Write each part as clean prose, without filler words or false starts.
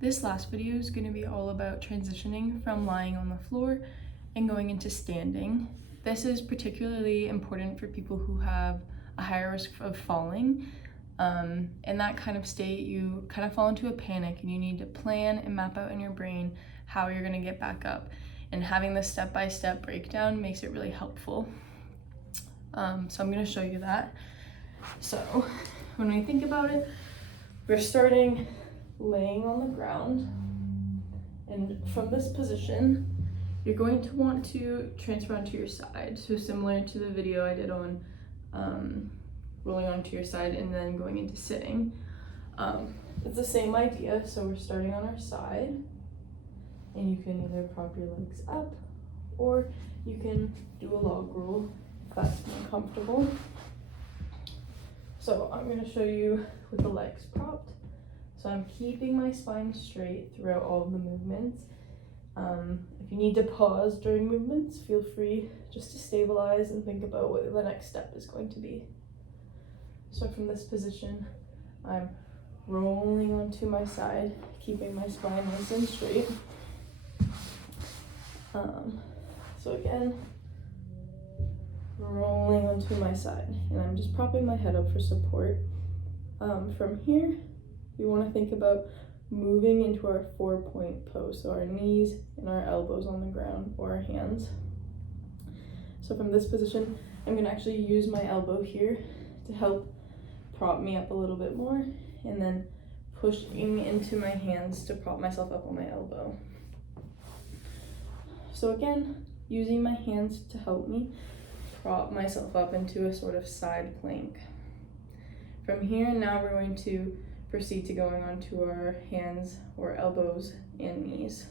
This last video is going to be all about transitioning from lying on the floor and going into standing. This is particularly important for people who have a higher risk of falling. In that kind of state, you kind of fall into a panic and you need to plan and map out in your brain how you're going to get back up. And having this step-by-step breakdown makes it really helpful. So I'm going to show you that. So when we think about it, we're starting laying on the ground, and from this position you're going to want to transfer onto your side, so similar to the video I did on rolling onto your side and then going into sitting. It's the same idea, so we're starting on our side, and you can either prop your legs up or you can do a log roll if that's more comfortable. So I'm going to show you with the legs propped. So I'm keeping my spine straight throughout all of the movements. If you need to pause during movements, feel free just to stabilize and think about what the next step is going to be. So from this position, I'm rolling onto my side, keeping my spine nice and straight. So again, rolling onto my side, and I'm just propping my head up for support. From here, we want to think about moving into our 4-point pose, so our knees and our elbows on the ground or our hands. So from this position, I'm going to actually use my elbow here to help prop me up a little bit more, and then pushing into my hands to prop myself up on my elbow. So again, using my hands to help me prop myself up into a sort of side plank. From here, now we're going to proceed to going onto our hands or elbows and knees.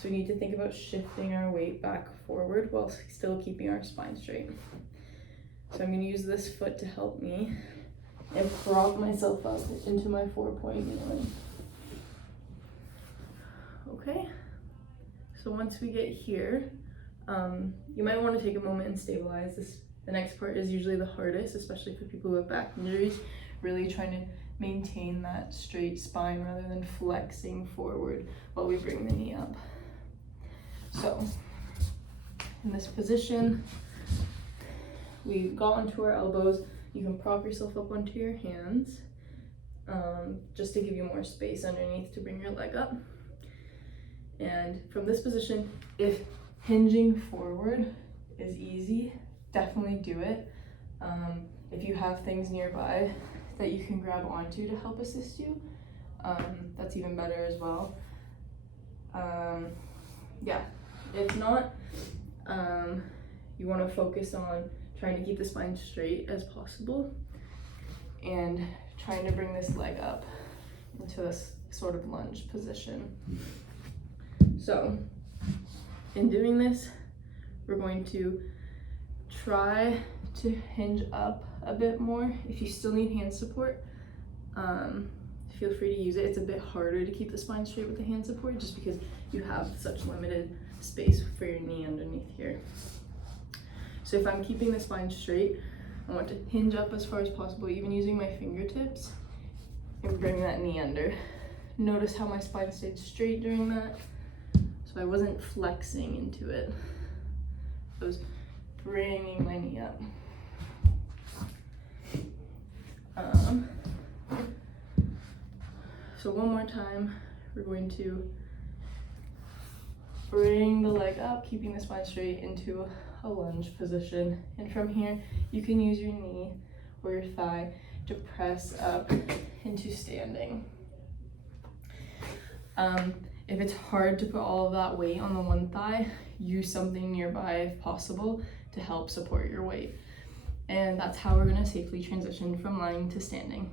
So we need to think about shifting our weight back forward while still keeping our spine straight. So I'm going to use this foot to help me and prop myself up into my 4-point kneeling. Okay, so once we get here, you might want to take a moment and stabilize this. The next part is usually the hardest, especially for people who have back injuries, really trying to maintain that straight spine rather than flexing forward while we bring the knee up. So in this position, we got onto our elbows. You can prop yourself up onto your hands, just to give you more space underneath to bring your leg up. And from this position, if hinging forward is easy, definitely do it. If you have things nearby that you can grab onto to help assist you, that's even better as well. Yeah, if not, you want to focus on trying to keep the spine straight as possible and trying to bring this leg up into this sort of lunge position. So in doing this, we're going to try to hinge up a bit more. If you still need hand support, feel free to use it. It's a bit harder to keep the spine straight with the hand support just because you have such limited space for your knee underneath here. So if I'm keeping the spine straight, I want to hinge up as far as possible, even using my fingertips, and bring that knee under. Notice how my spine stayed straight during that, so I wasn't flexing into it. I was bringing my knee up. So one more time, we're going to bring the leg up, keeping the spine straight into a lunge position. And from here, you can use your knee or your thigh to press up into standing. If it's hard to put all of that weight on the one thigh, use something nearby if possible to help support your weight. And that's how we're going to safely transition from lying to standing.